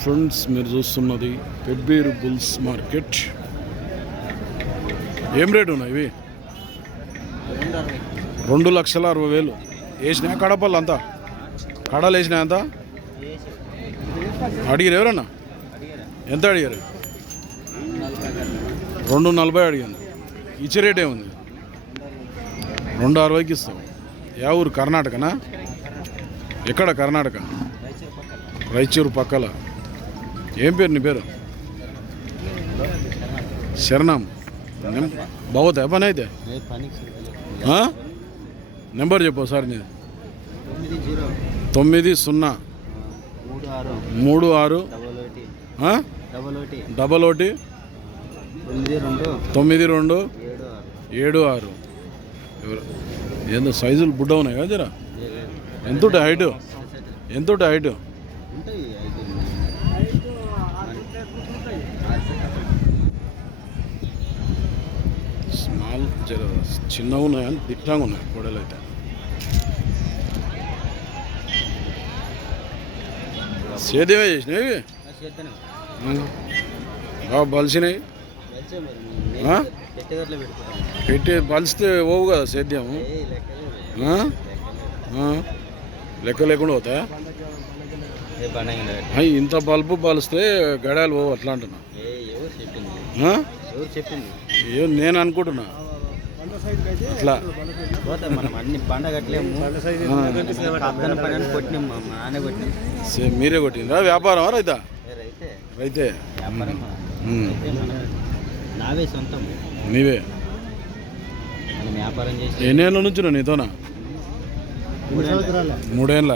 Friends మీరు చూస్తున్నది Pebbair bulls market. ఏం రేటు ఉన్నాయి ఇవి? 2,60,000 వేసినా కడపళ్ళు అంతా కడలు వేసినా అంతా అడిగారు ఎవరన్నా? ఎంత అడిగారు? 2,40 అడిగాను. ఇచ్చే రేట్ ఏముంది? 2,60కి ఇస్తాం. యా ఊరు? కర్ణాటకనా? ఎక్కడ కర్ణాటక? రాయచూరు పక్కల. ఏం పేరు నీ పేరు? శరణం. బాగుతాయి పని అయితే. నెంబర్ చెప్పు సార్. నేను 90 36 11 92 76. ఏందో సైజులు బుడ్డ ఉన్నాయి కదా జరా. ఎంత ఉంటాయి హైట్? ఎంత ఉంటాయి హైట్? స్మాల్ జర చిన్నగా ఉన్నాయి కానీ దిట్టంగా ఉన్నాయి పొడలు అయితే. సేద్యమే చేసినాయి బలిసినాయి. పెట్టి బలిస్తే పోవు కదా సేద్యము. లెక్క లేకుండా పోతాయా? ఇంత బల్బు బలిస్తే గడాలు పోవు అట్లా అంటున్నా. నేను అనుకుంటున్నా అట్లా. మీరే కొట్టిందా? వ్యాపారం రైతా? రైతే. నీవే ఎన్నేళ్ళ నుంచి నీతోనా? 3 ఏళ్ళ.